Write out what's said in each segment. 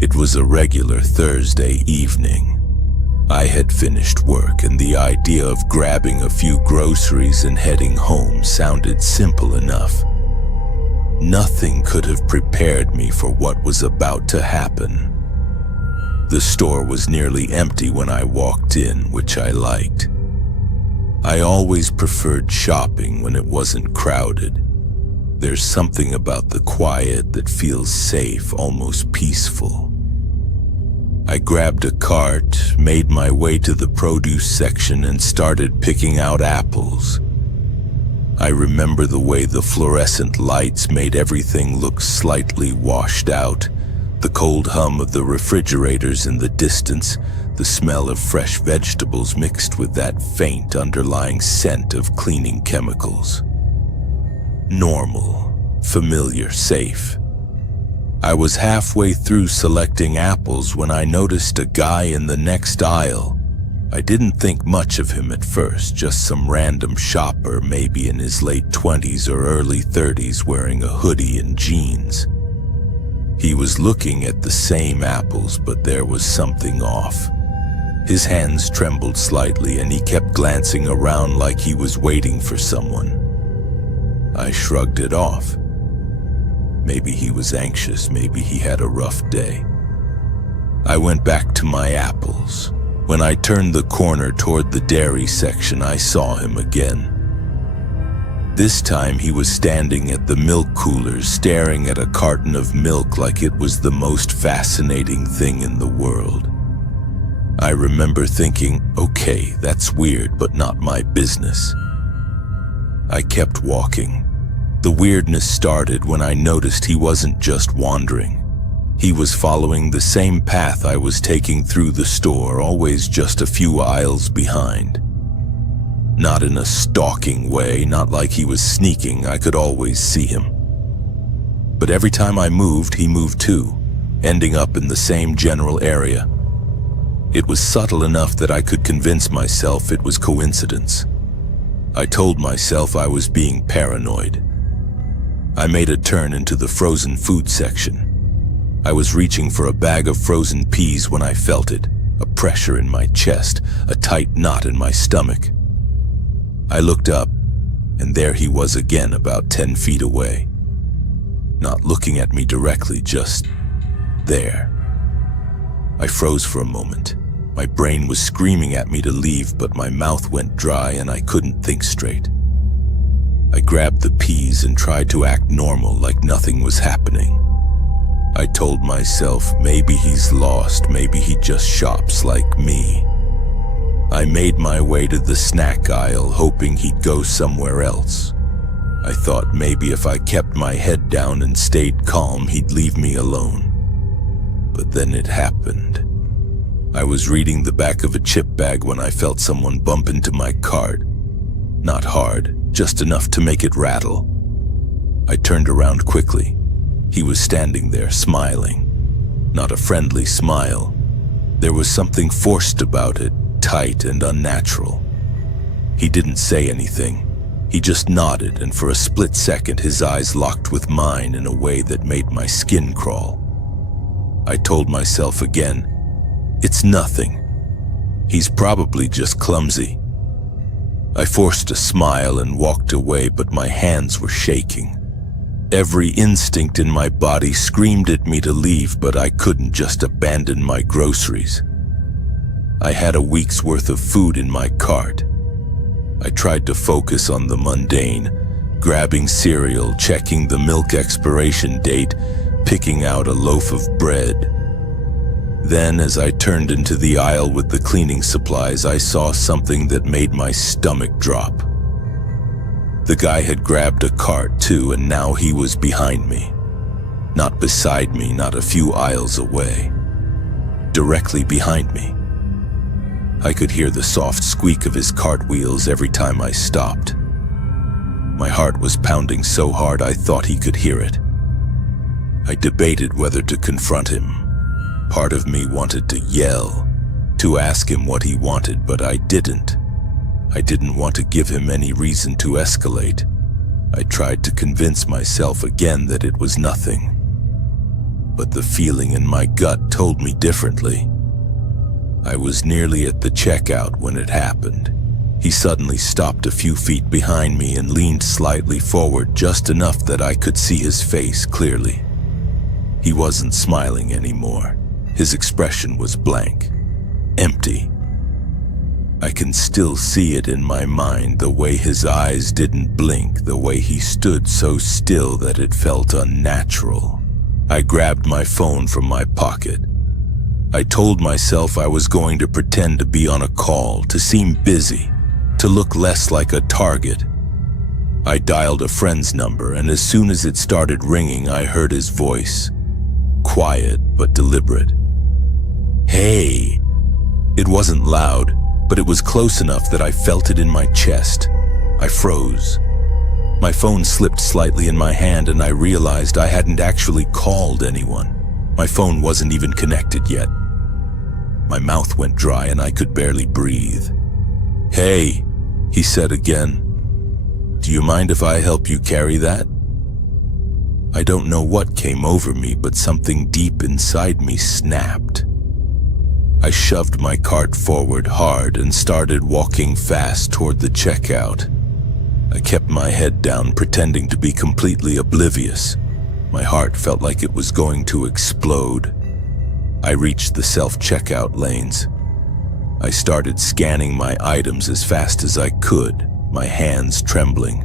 It was a regular Thursday evening. I had finished work, and the idea of grabbing a few groceries and heading home sounded simple enough. Nothing could have prepared me for what was about to happen. The store was nearly empty when I walked in, which I liked. I always preferred shopping when it wasn't crowded. There's something about the quiet that feels safe, almost peaceful. I grabbed a cart, made my way to the produce section, and started picking out apples. I remember the way the fluorescent lights made everything look slightly washed out, the cold hum of the refrigerators in the distance, the smell of fresh vegetables mixed with that faint underlying scent of cleaning chemicals. Normal, familiar, safe. I was halfway through selecting apples when I noticed a guy in the next aisle. I didn't think much of him at first, just some random shopper, maybe in his late 20s or early 30s, wearing a hoodie and jeans. He was looking at the same apples, but there was something off. His hands trembled slightly, and he kept glancing around like he was waiting for someone. I shrugged it off. Maybe he was anxious, maybe he had a rough day. I went back to my apples. When I turned the corner toward the dairy section, I saw him again. This time he was standing at the milk coolers, staring at a carton of milk like it was the most fascinating thing in the world. I remember thinking, okay, that's weird, but not my business. I kept walking. The weirdness started when I noticed he wasn't just wandering. He was following the same path I was taking through the store, always just a few aisles behind. Not in a stalking way, not like he was sneaking, I could always see him. But every time I moved, he moved too, ending up in the same general area. It was subtle enough that I could convince myself it was coincidence. I told myself I was being paranoid. I made a turn into the frozen food section. I was reaching for a bag of frozen peas when I felt it, a pressure in my chest, a tight knot in my stomach. I looked up, and there he was again, about 10 feet away. Not looking at me directly, just there. I froze for a moment. My brain was screaming at me to leave, but my mouth went dry and I couldn't think straight. I grabbed the peas and tried to act normal, like nothing was happening. I told myself maybe he's lost, maybe he just shops like me. I made my way to the snack aisle, hoping he'd go somewhere else. I thought maybe if I kept my head down and stayed calm, he'd leave me alone. But then it happened. I was reading the back of a chip bag when I felt someone bump into my cart. Not hard, just enough to make it rattle. I turned around quickly. He was standing there, smiling. Not a friendly smile. There was something forced about it, tight and unnatural. He didn't say anything. He just nodded, and for a split second his eyes locked with mine in a way that made my skin crawl. I told myself again, it's nothing. He's probably just clumsy. I forced a smile and walked away, but my hands were shaking. Every instinct in my body screamed at me to leave, but I couldn't just abandon my groceries. I had a week's worth of food in my cart. I tried to focus on the mundane, grabbing cereal, checking the milk expiration date, picking out a loaf of bread. Then, as I turned into the aisle with the cleaning supplies, I saw something that made my stomach drop. The guy had grabbed a cart too, and now he was behind me. Not beside me, not a few aisles away. Directly behind me. I could hear the soft squeak of his cartwheels every time I stopped. My heart was pounding so hard I thought he could hear it. I debated whether to confront him. Part of me wanted to yell, to ask him what he wanted, but I didn't. I didn't want to give him any reason to escalate. I tried to convince myself again that it was nothing. but the feeling in my gut told me differently. I was nearly at the checkout when it happened. He suddenly stopped a few feet behind me and leaned slightly forward just enough that I could see his face clearly. He wasn't smiling anymore. His expression was blank, empty. I can still see it in my mind, the way his eyes didn't blink, the way he stood so still that it felt unnatural. I grabbed my phone from my pocket. I told myself I was going to pretend to be on a call, to seem busy, to look less like a target. I dialed a friend's number, and as soon as it started ringing, I heard his voice. Quiet but deliberate. "Hey!" It wasn't loud, but it was close enough that I felt it in my chest. I froze. My phone slipped slightly in my hand, and I realized I hadn't actually called anyone. My phone wasn't even connected yet. My mouth went dry and I could barely breathe. "Hey," he said again. "Do you mind if I help you carry that?" I don't know what came over me, but something deep inside me snapped. I shoved my cart forward hard and started walking fast toward the checkout. I kept my head down, pretending to be completely oblivious. My heart felt like it was going to explode. I reached the self-checkout lanes. I started scanning my items as fast as I could, my hands trembling.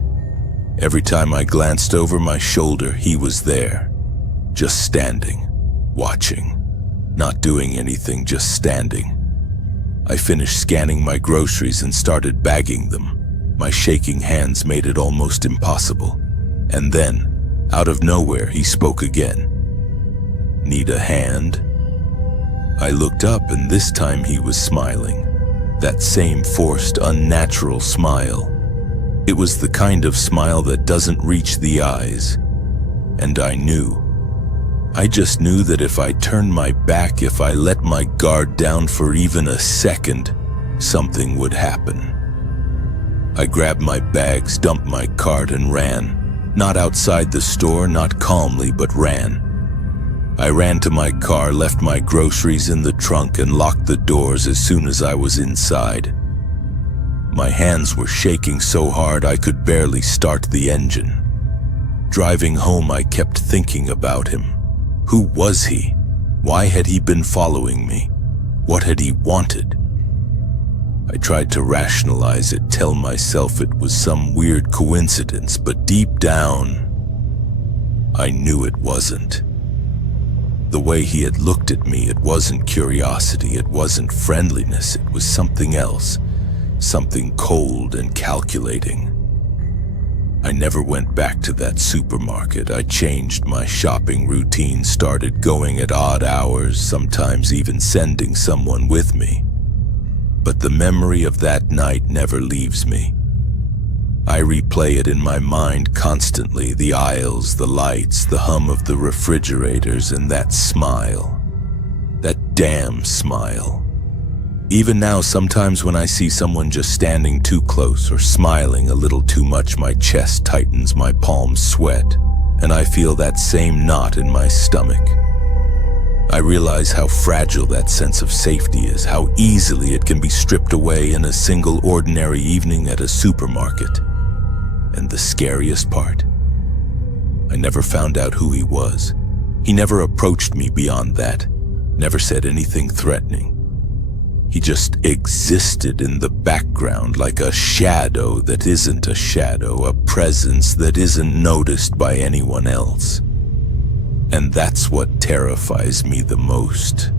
Every time I glanced over my shoulder, he was there, just standing, watching. Not doing anything, just standing. I finished scanning my groceries and started bagging them. My shaking hands made it almost impossible. And then, out of nowhere, he spoke again. "Need a hand?" I looked up, and this time he was smiling. That same forced, unnatural smile. It was the kind of smile that doesn't reach the eyes. And I knew. I just knew that if I turned my back, if I let my guard down for even a second, something would happen. I grabbed my bags, dumped my cart, and ran. Not outside the store, not calmly, but ran. I ran to my car, left my groceries in the trunk, and locked the doors as soon as I was inside. My hands were shaking so hard I could barely start the engine. Driving home, I kept thinking about him. Who was he? Why had he been following me? What had he wanted? I tried to rationalize it, tell myself it was some weird coincidence, but deep down, I knew it wasn't. The way he had looked at me, it wasn't curiosity, it wasn't friendliness, it was something else, something cold and calculating. I never went back to that supermarket. I changed my shopping routine, started going at odd hours, sometimes even sending someone with me. But the memory of that night never leaves me. I replay it in my mind constantly, the aisles, the lights, the hum of the refrigerators, and that smile. That damn smile. Even now, sometimes when I see someone just standing too close or smiling a little too much, my chest tightens, my palms sweat, and I feel that same knot in my stomach. I realize how fragile that sense of safety is, how easily it can be stripped away in a single ordinary evening at a supermarket. And the scariest part, I never found out who he was. He never approached me beyond that, never said anything threatening. He just existed in the background like a shadow that isn't a shadow, a presence that isn't noticed by anyone else. And that's what terrifies me the most.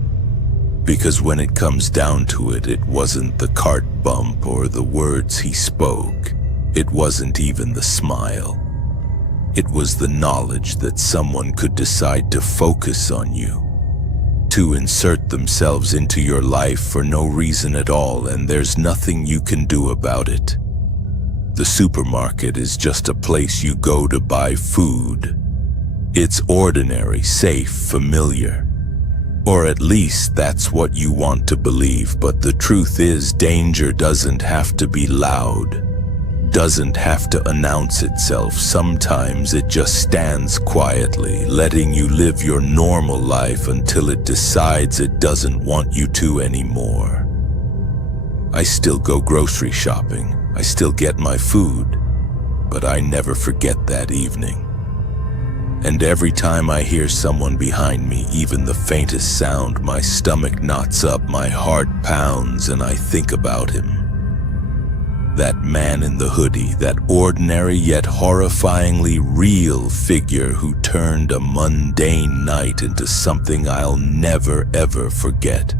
Because when it comes down to it, it wasn't the cart bump or the words he spoke. It wasn't even the smile. It was the knowledge that someone could decide to focus on you, to insert themselves into your life for no reason at all, and there's nothing you can do about it. The supermarket is just a place you go to buy food. It's ordinary, safe, familiar. Or at least that's what you want to believe, but the truth is, danger doesn't have to be loud. doesn't have to announce itself. Sometimes it just stands quietly, letting you live your normal life until it decides it doesn't want you to anymore. I still go grocery shopping, I still get my food, but I never forget that evening. And every time I hear someone behind me, even the faintest sound, my stomach knots up, my heart pounds, and I think about him. That man in the hoodie, that ordinary yet horrifyingly real figure who turned a mundane night into something I'll never ever forget.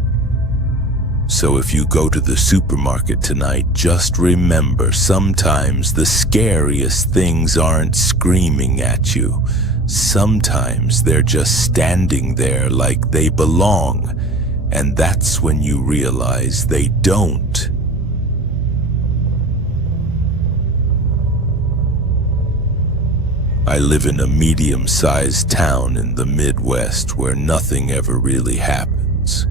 So if you go to the supermarket tonight, just remember, sometimes the scariest things aren't screaming at you. Sometimes they're just standing there like they belong, and that's when you realize they don't. I live in a medium-sized town in the Midwest where nothing ever really happens.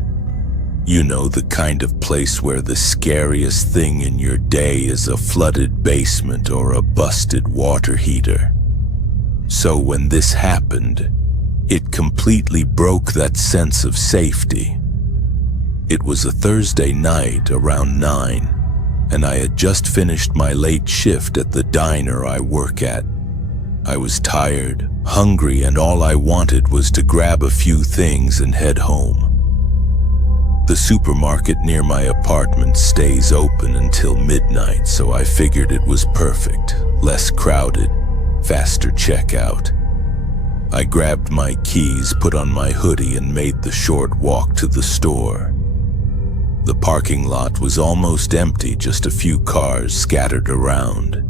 You know, the kind of place where the scariest thing in your day is a flooded basement or a busted water heater. So when this happened, it completely broke that sense of safety. It was a Thursday night around 9, and I had just finished my late shift at the diner I work at. I was tired, hungry, and all I wanted was to grab a few things and head home. The supermarket near my apartment stays open until midnight, so I figured it was perfect, less crowded, faster checkout. I grabbed my keys, put on my hoodie, and made the short walk to the store. The parking lot was almost empty, just a few cars scattered around.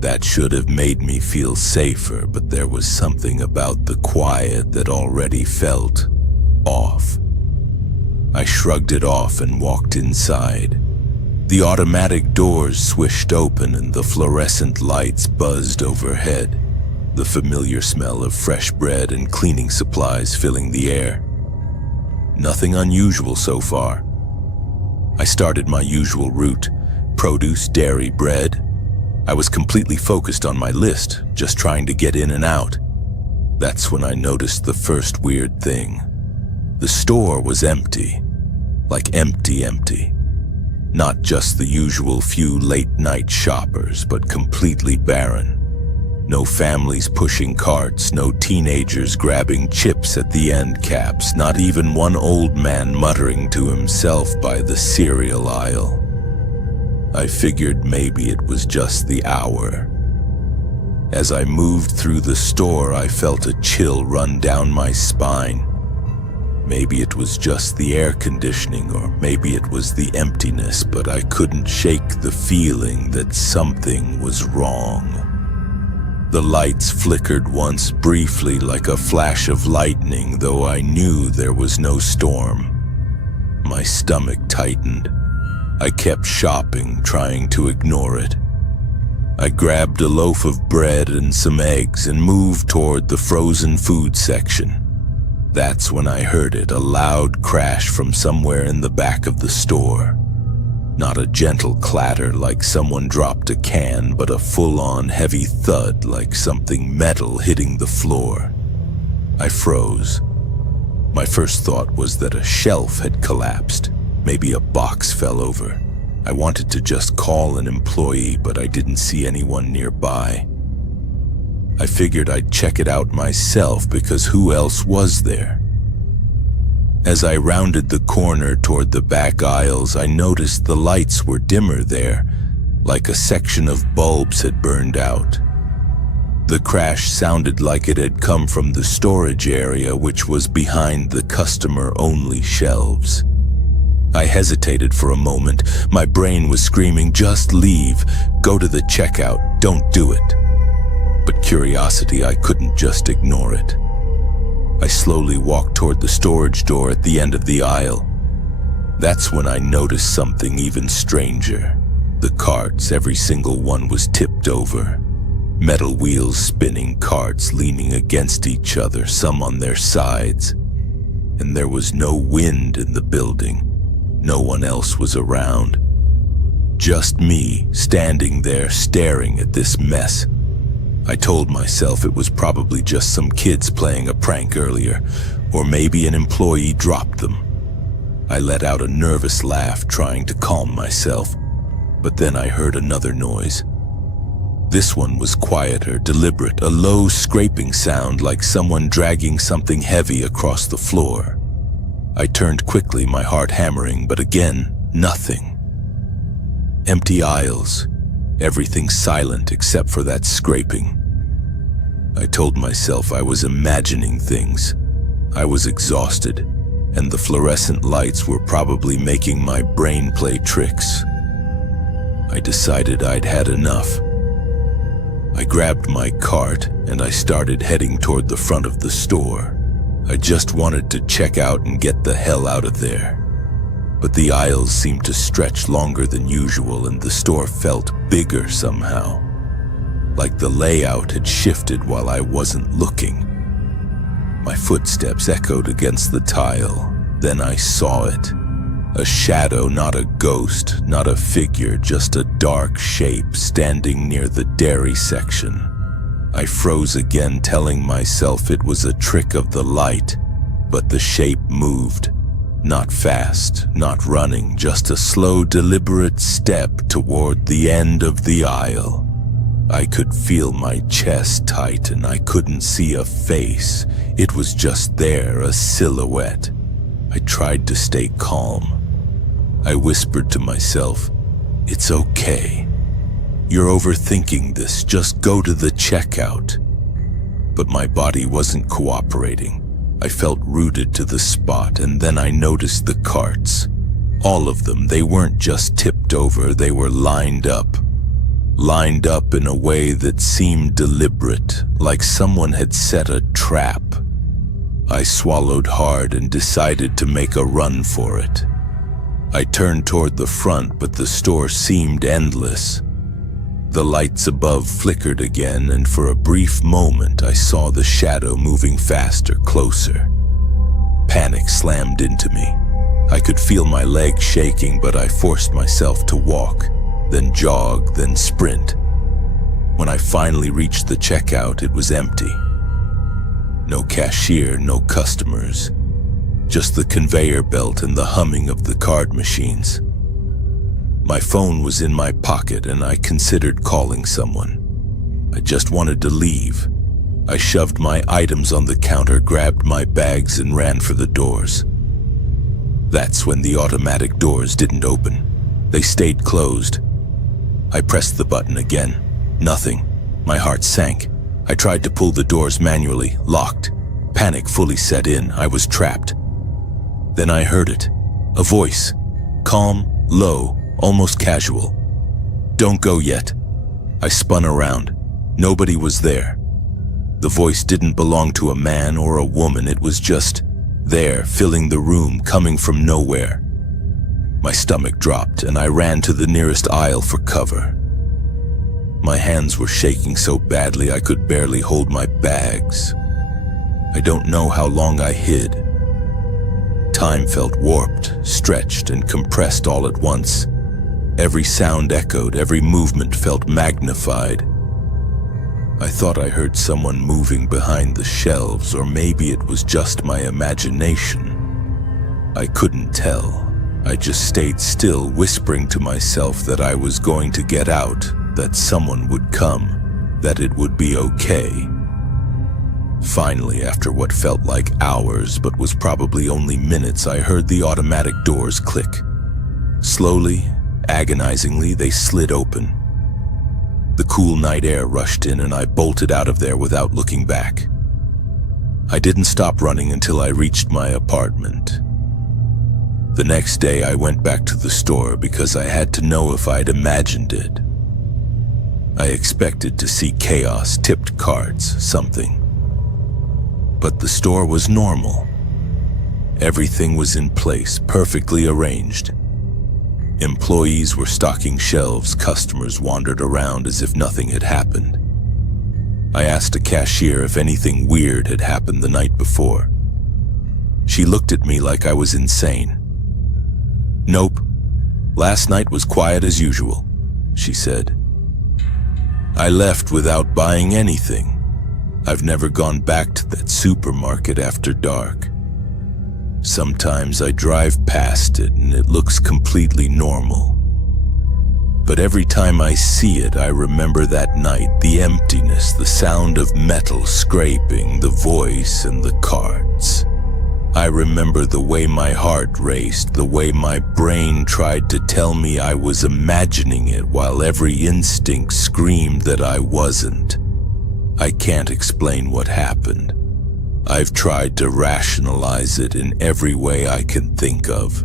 That should have made me feel safer, but there was something about the quiet that already felt off. I shrugged it off and walked inside. The automatic doors swished open and the fluorescent lights buzzed overhead, the familiar smell of fresh bread and cleaning supplies filling the air. Nothing unusual so far. I started my usual route: produce, dairy, bread. I was completely focused on my list, just trying to get in and out. That's when I noticed the first weird thing. The store was empty. Like empty. Not just the usual few late-night shoppers, but completely barren. No families pushing carts, no teenagers grabbing chips at the end caps, not even one old man muttering to himself by the cereal aisle. I figured maybe it was just the hour. As I moved through the store, I felt a chill run down my spine. Maybe it was just the air conditioning, or maybe it was the emptiness, but I couldn't shake the feeling that something was wrong. The lights flickered once briefly like a flash of lightning, though I knew there was no storm. My stomach tightened. I kept shopping, trying to ignore it. I grabbed a loaf of bread and some eggs and moved toward the frozen food section. That's when I heard it, a loud crash from somewhere in the back of the store. Not a gentle clatter like someone dropped a can, but a full-on heavy thud like something metal hitting the floor. I froze. My first thought was that a shelf had collapsed. Maybe a box fell over. I wanted to just call an employee, but I didn't see anyone nearby. I figured I'd check it out myself, because who else was there? As I rounded the corner toward the back aisles, I noticed the lights were dimmer there, like a section of bulbs had burned out. The crash sounded like it had come from the storage area, which was behind the customer-only shelves. I hesitated for a moment. My brain was screaming, just leave, go to the checkout, don't do it. But curiosity, I couldn't just ignore it. I slowly walked toward the storage door at the end of the aisle. That's when I noticed something even stranger. The carts, every single one was tipped over. Metal wheels spinning, carts leaning against each other, some on their sides. And there was no wind in the building. No one else was around. Just me, standing there staring at this mess. I told myself it was probably just some kids playing a prank earlier, or maybe an employee dropped them. I let out a nervous laugh, trying to calm myself, but then I heard another noise. This one was quieter, deliberate, a low scraping sound like someone dragging something heavy across the floor. I turned quickly, my heart hammering, but again, nothing. Empty aisles, everything silent except for that scraping. I told myself I was imagining things. I was exhausted, and the fluorescent lights were probably making my brain play tricks. I decided I'd had enough. I grabbed my cart and I started heading toward the front of the store. I just wanted to check out and get the hell out of there. But the aisles seemed to stretch longer than usual, and the store felt bigger somehow. Like the layout had shifted while I wasn't looking. My footsteps echoed against the tile. Then I saw it. A shadow, not a ghost, not a figure, just a dark shape standing near the dairy section. I froze again, telling myself it was a trick of the light, but the shape moved. Not fast, not running, just a slow, deliberate step toward the end of the aisle. I could feel my chest tighten. I couldn't see a face. It was just there, a silhouette. I tried to stay calm. I whispered to myself, "It's okay. You're overthinking this. Just go to the checkout." But my body wasn't cooperating. I felt rooted to the spot, and then I noticed the carts. All of them. They weren't just tipped over, they were lined up. Lined up in a way that seemed deliberate, like someone had set a trap. I swallowed hard and decided to make a run for it. I turned toward the front, but the store seemed endless. The lights above flickered again, and for a brief moment I saw the shadow moving faster, closer. Panic slammed into me. I could feel my legs shaking, but I forced myself to walk, then jog, then sprint. When I finally reached the checkout, it was empty. No cashier, no customers. Just the conveyor belt and the humming of the card machines. My phone was in my pocket and I considered calling someone. I just wanted to leave. I shoved my items on the counter, grabbed my bags, and ran for the doors. That's when the automatic doors didn't open. They stayed closed. I pressed the button again. Nothing. My heart sank. I tried to pull the doors manually, locked. Panic fully set in. I was trapped. Then I heard it. A voice. Calm, low, almost casual. "Don't go yet." I spun around. Nobody was there. The voice didn't belong to a man or a woman. It was just there, filling the room, coming from nowhere. My stomach dropped and I ran to the nearest aisle for cover. My hands were shaking so badly I could barely hold my bags. I don't know how long I hid. Time felt warped, stretched, and compressed all at once. Every sound echoed, every movement felt magnified. I thought I heard someone moving behind the shelves, or maybe it was just my imagination. I couldn't tell. I just stayed still, whispering to myself that I was going to get out, that someone would come, that it would be okay. Finally, after what felt like hours but was probably only minutes, I heard the automatic doors click. Slowly, agonizingly, they slid open. The cool night air rushed in and I bolted out of there without looking back. I didn't stop running until I reached my apartment. The next day I went back to the store because I had to know if I'd imagined it. I expected to see chaos, tipped cards, something. But the store was normal. Everything was in place, perfectly arranged. Employees were stocking shelves, customers wandered around as if nothing had happened. I asked a cashier if anything weird had happened the night before. She looked at me like I was insane. "Nope, Last night was quiet as usual, she said. I left without buying anything. I've never gone back to that supermarket after dark. Sometimes I drive past it and it looks completely normal. But every time I see it, I remember that night, the emptiness, the sound of metal scraping, the voice and the carts. I remember the way my heart raced, the way my brain tried to tell me I was imagining it while every instinct screamed that I wasn't. I can't explain what happened. I've tried to rationalize it in every way I can think of.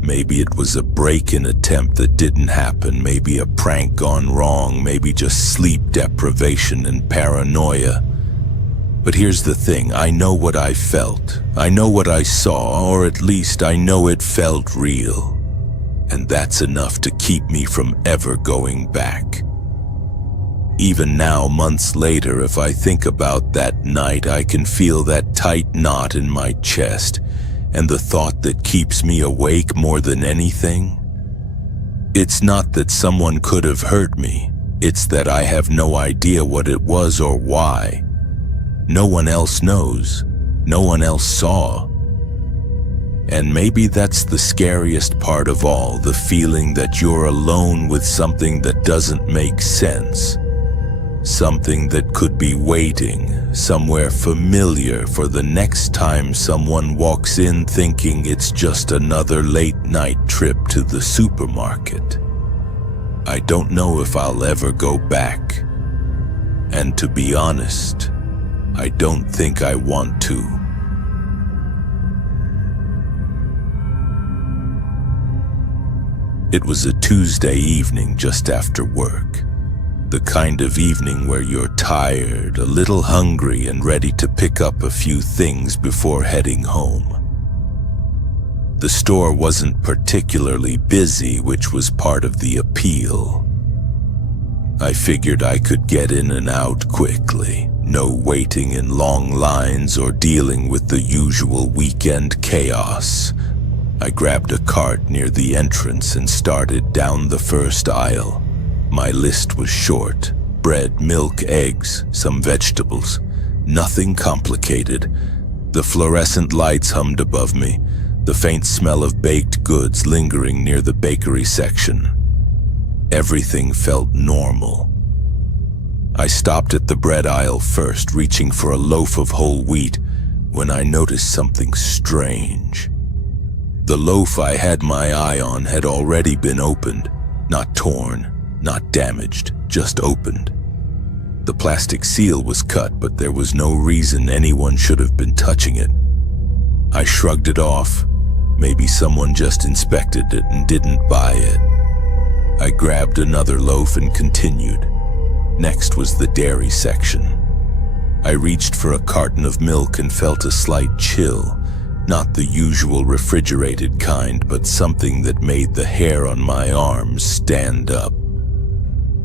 Maybe it was a break-in attempt that didn't happen, maybe a prank gone wrong, maybe just sleep deprivation and paranoia. But here's the thing, I know what I felt. I know what I saw, or at least I know it felt real. And that's enough to keep me from ever going back. Even now, months later, if I think about that night, I can feel that tight knot in my chest, and the thought that keeps me awake more than anything? It's not that someone could have hurt me, it's that I have no idea what it was or why. No one else knows, no one else saw. And maybe that's the scariest part of all, the feeling that you're alone with something that doesn't make sense. Something that could be waiting somewhere familiar for the next time someone walks in thinking it's just another late-night trip to the supermarket. I don't know if I'll ever go back. And to be honest, I don't think I want to. It was a Tuesday evening just after work. The kind of evening where you're tired, a little hungry, and ready to pick up a few things before heading home. The store wasn't particularly busy, which was part of the appeal. I figured I could get in and out quickly, no waiting in long lines or dealing with the usual weekend chaos. I grabbed a cart near the entrance and started down the first aisle. My list was short: bread, milk, eggs, some vegetables. Nothing complicated. The fluorescent lights hummed above me, the faint smell of baked goods lingering near the bakery section. Everything felt normal. I stopped at the bread aisle first, reaching for a loaf of whole wheat, when I noticed something strange. The loaf I had my eye on had already been opened, not torn, not damaged, just opened. The plastic seal was cut, but there was no reason anyone should have been touching it. I shrugged it off. Maybe someone just inspected it and didn't buy it. I grabbed another loaf and continued. Next was the dairy section. I reached for a carton of milk and felt a slight chill, not the usual refrigerated kind, but something that made the hair on my arms stand up.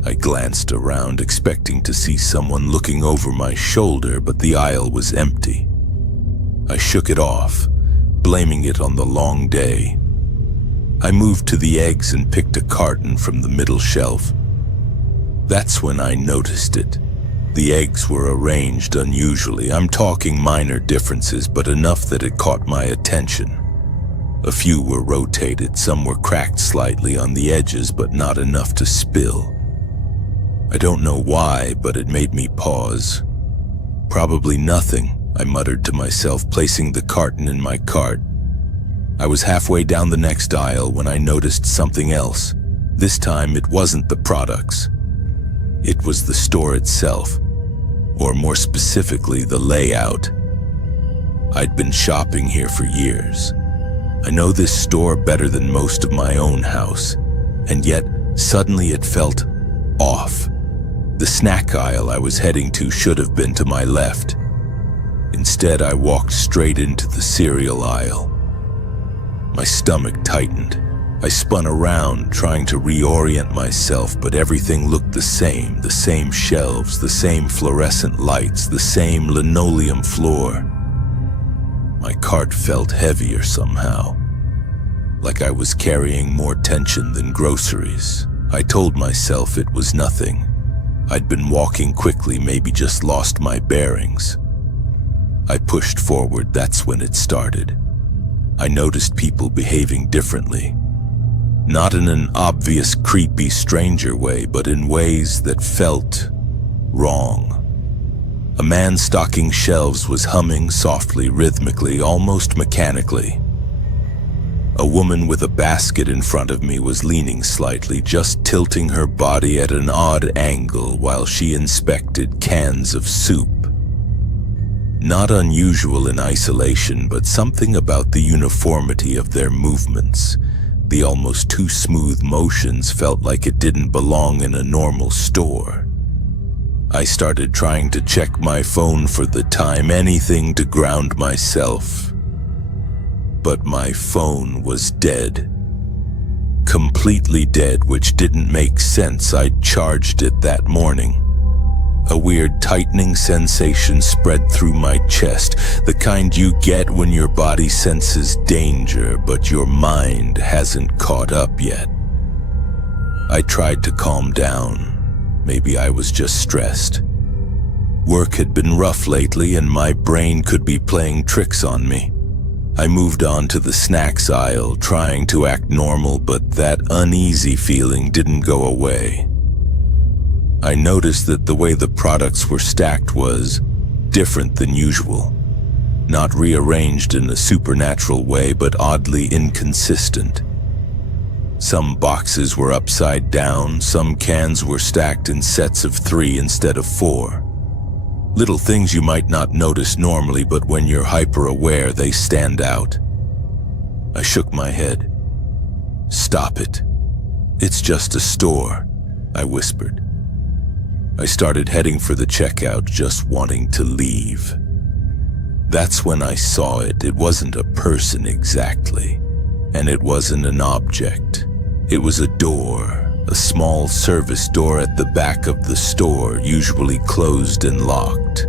I glanced around, expecting to see someone looking over my shoulder, but the aisle was empty. I shook it off, blaming it on the long day. I moved to the eggs and picked a carton from the middle shelf. That's when I noticed it. The eggs were arranged unusually. I'm talking minor differences, but enough that it caught my attention. A few were rotated, some were cracked slightly on the edges, but not enough to spill. I don't know why, but it made me pause. Probably nothing, I muttered to myself, placing the carton in my cart. I was halfway down the next aisle when I noticed something else. This time it wasn't the products. It was the store itself, or more specifically, the layout. I'd been shopping here for years. I know this store better than most of my own house, and yet suddenly it felt off. The snack aisle I was heading to should have been to my left. Instead, I walked straight into the cereal aisle. My stomach tightened. I spun around, trying to reorient myself, but everything looked the same shelves, the same fluorescent lights, the same linoleum floor. My cart felt heavier somehow. like I was carrying more tension than groceries. I told myself it was nothing. I'd been walking quickly, maybe just lost my bearings. I pushed forward, that's when it started. I noticed people behaving differently. Not in an obvious, creepy stranger way, but in ways that felt wrong. A man stocking shelves was humming softly, rhythmically, almost mechanically. A woman with a basket in front of me was leaning slightly, just tilting her body at an odd angle while she inspected cans of soup. Not unusual in isolation, but something about the uniformity of their movements. The almost too smooth motions felt like it didn't belong in a normal store. I started trying to check my phone for the time, anything to ground myself. But my phone was dead. Completely dead, which didn't make sense. I'd charged it that morning. A weird tightening sensation spread through my chest, the kind you get when your body senses danger, but your mind hasn't caught up yet. I tried to calm down. Maybe I was just stressed. Work had been rough lately, and my brain could be playing tricks on me. I moved on to the snacks aisle, trying to act normal, but that uneasy feeling didn't go away. I noticed that the way the products were stacked was different than usual. Not rearranged in a supernatural way, but oddly inconsistent. Some boxes were upside down, some cans were stacked in sets of 3 instead of 4. Little things you might not notice normally, but when you're hyper-aware, they stand out. I shook my head. "Stop it. It's just a store," I whispered. I started heading for the checkout, just wanting to leave. That's when I saw it. It wasn't a person exactly, and it wasn't an object. It was a door. A small service door at the back of the store, usually closed and locked.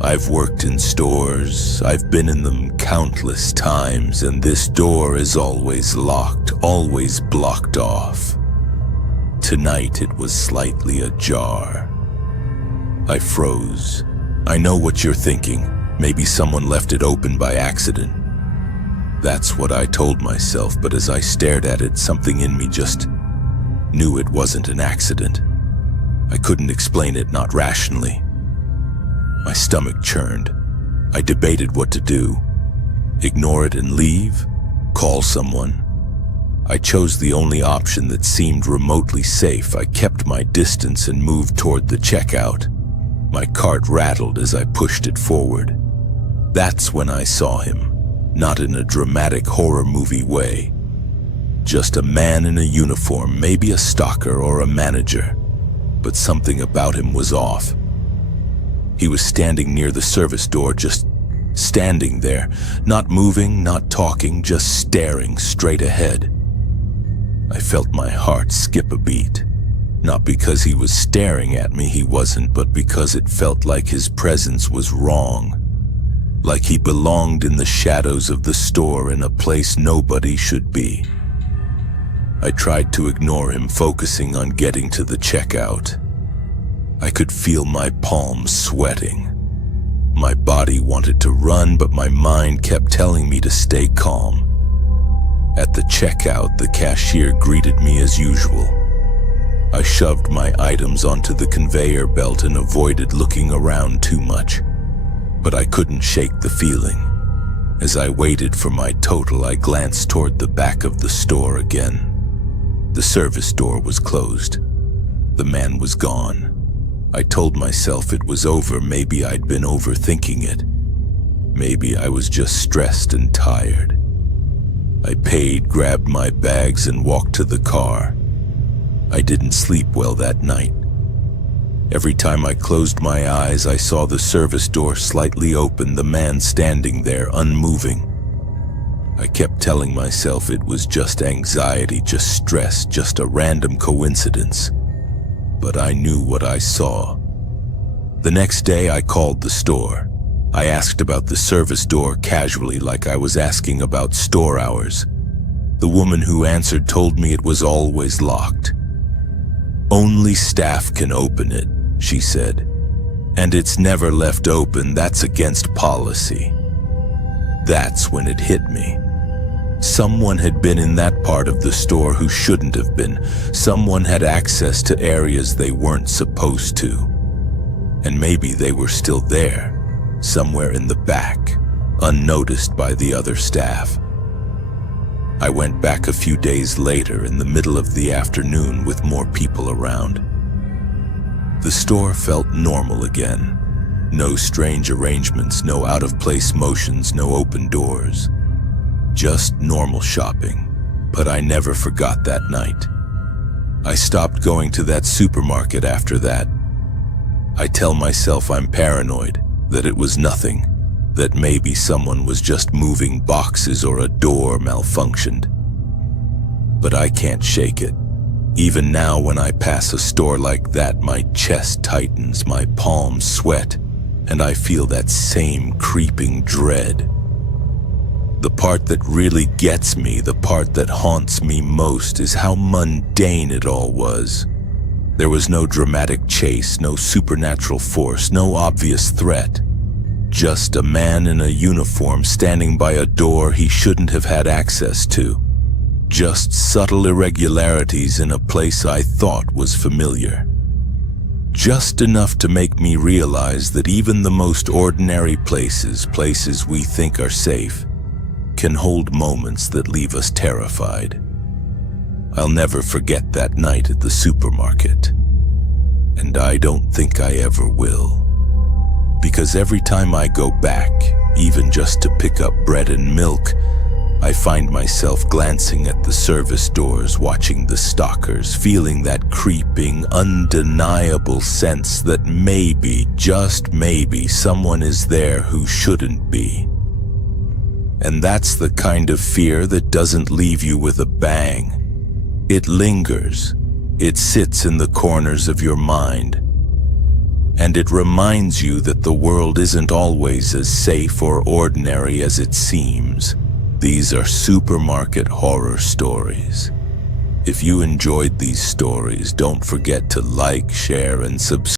I've worked in stores, I've been in them countless times, and this door is always locked, always blocked off. Tonight it was slightly ajar. I froze. I know what you're thinking. Maybe someone left it open by accident. That's what I told myself, but as I stared at it, something in me just knew it wasn't an accident. I couldn't explain it, not rationally. My stomach churned. I debated what to do. Ignore it and leave? Call someone? I chose the only option that seemed remotely safe. I kept my distance and moved toward the checkout. My cart rattled as I pushed it forward. That's when I saw him, not in a dramatic horror movie way. Just a man in a uniform, maybe a stalker or a manager, but something about him was off. He was standing near the service door, just standing there, not moving, not talking, just staring straight ahead. I felt my heart skip a beat. Not because he was staring at me, he wasn't, but because it felt like his presence was wrong. Like he belonged in the shadows of the store, in a place nobody should be. I tried to ignore him, focusing on getting to the checkout. I could feel my palms sweating. My body wanted to run, but my mind kept telling me to stay calm. At the checkout, the cashier greeted me as usual. I shoved my items onto the conveyor belt and avoided looking around too much. But I couldn't shake the feeling. As I waited for my total, I glanced toward the back of the store again. The service door was closed. The man was gone. I told myself it was over. Maybe I'd been overthinking it. Maybe I was just stressed and tired. I paid, grabbed my bags, and walked to the car. I didn't sleep well that night. Every time I closed my eyes, I saw the service door slightly open, the man standing there, unmoving. I kept telling myself it was just anxiety, just stress, just a random coincidence. But I knew what I saw. The next day, I called the store. I asked about the service door casually, like I was asking about store hours. The woman who answered told me it was always locked. Only staff can open it, she said. And it's never left open. That's against policy. That's when it hit me. Someone had been in that part of the store who shouldn't have been. Someone had access to areas they weren't supposed to. And maybe they were still there, somewhere in the back, unnoticed by the other staff. I went back a few days later in the middle of the afternoon with more people around. The store felt normal again. No strange arrangements, no out-of-place motions, no open doors. Just normal shopping. But I never forgot that night. I stopped going to that supermarket after that. I tell myself I'm paranoid, that it was nothing, that maybe someone was just moving boxes or a door malfunctioned. But I can't shake it. Even now when I pass a store like that, my chest tightens, my palms sweat, and I feel that same creeping dread. The part that really gets me, the part that haunts me most, is how mundane it all was. There was no dramatic chase, no supernatural force, no obvious threat. Just a man in a uniform standing by a door he shouldn't have had access to. Just subtle irregularities in a place I thought was familiar. Just enough to make me realize that even the most ordinary places we think are safe, can hold moments that leave us terrified. I'll never forget that night at the supermarket. And I don't think I ever will. Because every time I go back, even just to pick up bread and milk, I find myself glancing at the service doors, watching the stockers, feeling that creeping, undeniable sense that maybe, just maybe, someone is there who shouldn't be. And that's the kind of fear that doesn't leave you with a bang. It lingers. It sits in the corners of your mind. And it reminds you that the world isn't always as safe or ordinary as it seems. These are supermarket horror stories. If you enjoyed these stories, don't forget to like, share, and subscribe.